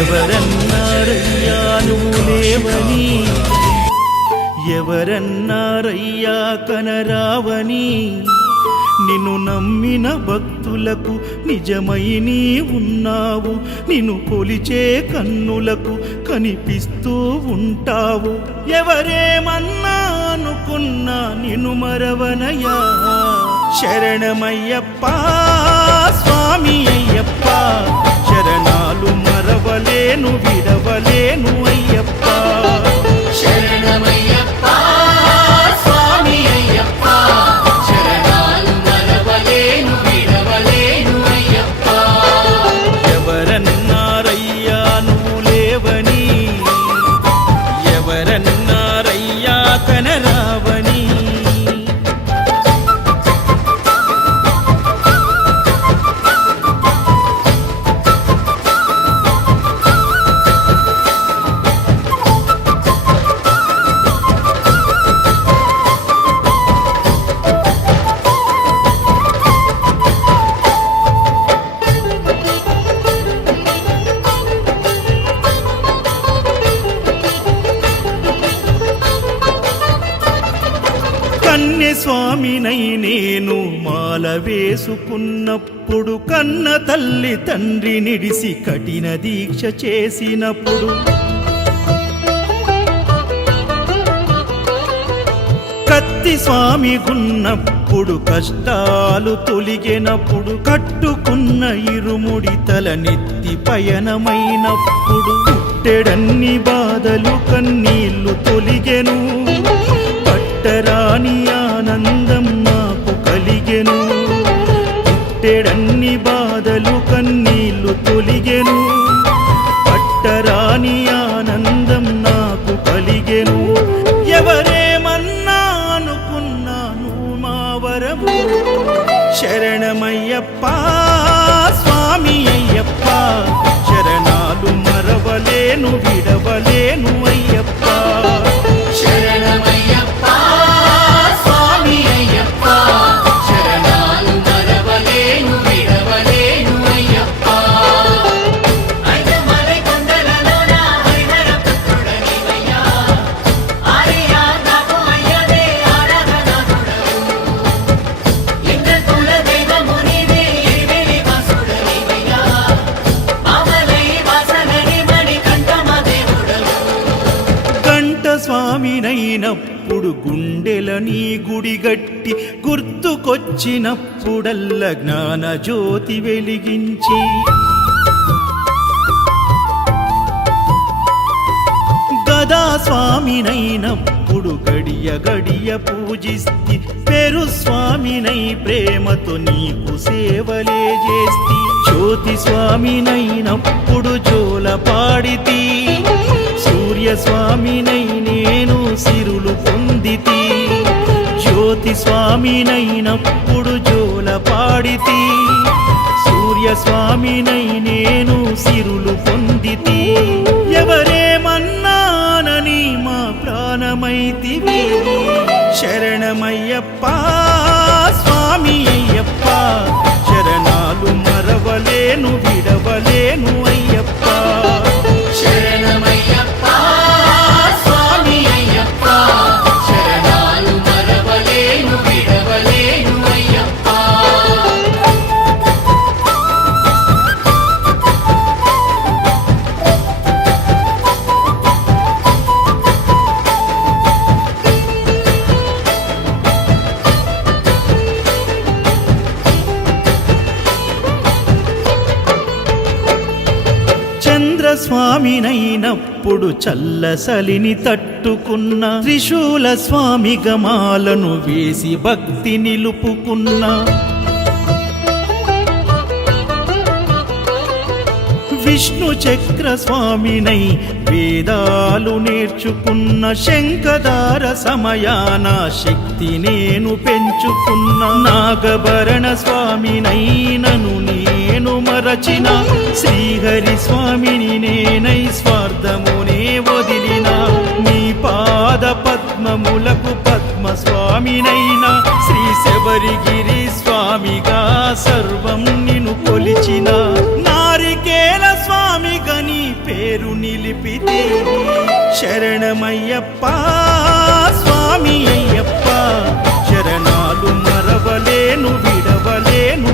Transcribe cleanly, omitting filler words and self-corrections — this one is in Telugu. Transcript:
ఎవరన్నారయ్యా నువ్వు లేవని, ఎవరన్నారయ్యా కనరావని, నిన్ను నమ్మిన భక్తులకు నిజమై నీ ఉన్నావు, నిన్ను కొలిచే కన్నులకు కనిపిస్తూ ఉంటావు. ఎవరేమన్నా అనుకున్నా నిన్ను మరవనయ్యా. శరణమయ్యప్ప స్వామి అయ్యప్ప, శరణాలు మరవలేను విడవలేను అయ్యప్ప. శరణమయ్యప్ప స్వామి అయ్యప్ప, శరణాలు మరవలేను విడవలేను అయ్యప్ప. ఎవరన్నారయ్యా నువ్వు లేవని, ఎవరన్నారయ్యా కనరావని. కన్యస్వామినై నేను మాల వేసుకున్నప్పుడు, కన్న తల్లి తండ్రి నిడిసి కఠిన దీక్ష చేసినప్పుడు, కత్తి స్వామి గున్నప్పుడు కష్టాలు తొలిగినప్పుడు, కట్టుకున్న ఇరుముడి తల నెత్తి పయనమైనప్పుడు, పుట్టెడన్ని బాధలు కన్నీళ్లు తొలిగెను, పట్టరాని ఆనందం నాకు కలిగెను. పుట్టెడన్ని బాధలు కన్నీళ్లు తొలిగెను, పట్టరాని ఆనందం నాకు కలిగెను. ఎవరేమన్నా అనుకున్నాను మా వరము. శరణమయ్యప్ప స్వామి అయ్యప్ప, శరణాలు మరవలేను విడవలేను అయ్యప్ప. శరణమయ్యప్ప స్వామి అయ్యప్ప, శరణాలు మరవలేను విడవలేను అయ్యప్ప. ఐదుమలై కొండలలోన హరిహర పుత్రుడనివయ్యా, ఆర్యా నాకు అయ్యదే ఆరాధనాథుడవు. లింగకుల దైవము నీవే ఎరివెలి వాసుడనివయ్యా, మామలై వాసనని మణికంఠమ దేవుడవు. కంఠ స్వామినైనప్పుడు గుండెల నీ గుడి గట్టి, గుర్తుకొచ్చినప్పుడల్ల జ్ఞాన జ్యోతి వెలిగించి, గదా స్వామినైనప్పుడు గడియ గడియ పూజిస్తి, పేరు స్వామినై ప్రేమతో నీకు సేవలే చేస్తి. జ్యోతి స్వామినైనప్పుడు జోల పాడితి, సూర్య స్వామినై నేను సిరులు పొందితి. జ్యోతి స్వామినైనప్పుడు జోల పాడితి, సూర్య స్వామినై నేను సిరులు పొందితి. ఎవరేమన్నానని మా ప్రాణమైతివి. శరణమయ్యప్ప స్వామి అయ్యప్ప, శరణాలు మరవలేను విడవలేను అయ్యప్ప. శరణమయ్యప్ప స్వామి అయ్యప్ప, శరణాలు మరవలేను విడవలేను అయ్యప్ప. చంద్రస్వామినైనప్పుడు చల్లసలిని తట్టుకున్న, త్రిశూల స్వామి గమాలను వేసి భక్తి నిలుపుకున్న, విష్ణు చక్ర స్వామినై వేదాలు నేర్చుకున్న, శంఖదార సమయాన శక్తి నేను పెంచుకున్న, నాగభరణ స్వామినై నను నేను మరచిన, శ్రీహరి స్వామిని నేనై స్వార్థమునే వదిలిన, నీ పాద పద్మములకు పద్మ స్వామినైనా, శ్రీ శబరిగిరి స్వామిగా సర్వం నిన్ను కొలిచిన, నారికేల స్వామిగా నీ పేరు నిలిపితే శరణమయ్యప్ప స్వామి అయ్యప్ప శరణాలు మరవలేను విడవలేను